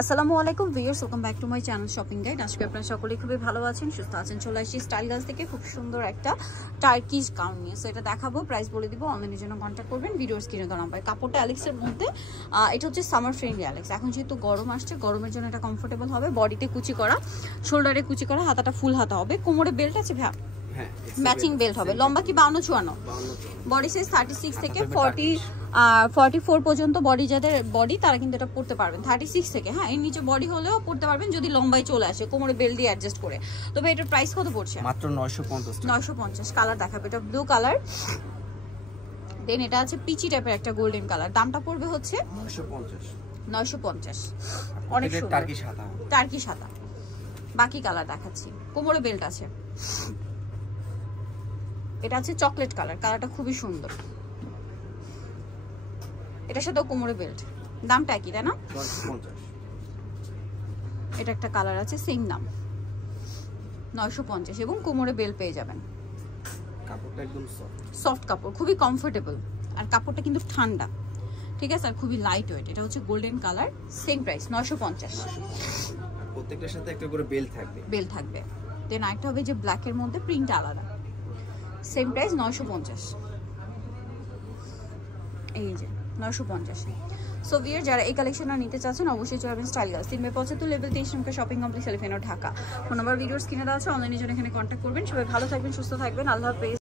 আসসালামু আলাইকুম viewers, welcome back to my channel shopping guide. আজকে আপনারা সকলেই খুবই ভালো আছেন, সুস্থ আছেন। চলে আসছি স্টাইল গার্লস থেকে খুব সুন্দর একটা টার্কিশ গাউন নিয়ে। সো এটা দেখাবো, প্রাইস বলে দিব, অনলাইনের জন্য কন্ট্যাক্ট করবেন। ভিডিওর স্ক্রিনে দেওয়া নাম্বার। কাপড়টা অ্যালেক্সের মধ্যে, এটা হচ্ছে সামার ফ্রেন্ডলি অ্যালেক্স। এখন যেহেতু গরম আসছে, গরমের জন্য এটা কমফোর্টেবল হবে। বডিতে কুচি করা, শোল্ডারে কুচি করা, হাতাটা ফুল হাতা হবে, কোমরে বেল্ট আছে ভাই, ম্যাচিং বেল্ট হবে। লম্বা কি 52-54? বডি সাইজ 36 থেকে 44 পর্যন্ত বডি, যাদের বডি তারা কিন্তু এটা পড়তে পারবেন 36 থেকে। হ্যাঁ, এর নিচে বডি হলেও পড়তে পারবেন যদি লম্বাই চলে আসে, কোমরে বেল্ট দিয়ে অ্যাডজাস্ট করে। তবে এটার প্রাইস কত পড়ছে? মাত্র 950। কালার দেখাবে, এটা ব্লু কালার, দেন এটা আছে পিচি টাইপের একটা গোল্ডেন কালার। দামটা পড়বে হচ্ছে 950। অনেক সুন্দর টার্কি সাদা। বাকি কালার দেখাচ্ছি। কোমরে বেল্ট আছে, এটা আছে চকলেট কালার, কালারটা খুবই সুন্দর। এটার সাথেও কোমরে বেল্ট, দামটা একই তাই না? 950। এটা একটা কালার আছে, সেম দাম 950 এবং কোমরে বেল্ট পেয়ে যাবেন। কাপড়টা একদম সফট কাপড়, খুবই কমফোর্টেবল, আর কাপড়টা কিন্তু ঠান্ডা, ঠিক আছে, আর খুবই লাইট ওয়েট। এটা হচ্ছে গোল্ডেন কালার, সেম প্রাইস 950। প্রত্যেকটার সাথে একটা করে বেল্ট থাকবে। দেন আরেকটা হবে যে ব্ল্যাকের মধ্যে প্রিন্ট আলাদা, সেম প্রাইস 950। এই যে 950। সো ভিউয়ার, যারা এই কালেকশনটা নিতে চাচ্ছেন অবশ্যই চলে আসবেন style girls, 3/75 level 23 shopping complex, elephant Dhaka. Phone number ভিডিওর স্ক্রিনে দেওয়া আছে, অনলাইনে জন্য এখানে কন্ট্যাক্ট করবেন। সবাই ভালো থাকবেন, সুস্থ থাকবেন, আল্লাহ হাফেজ।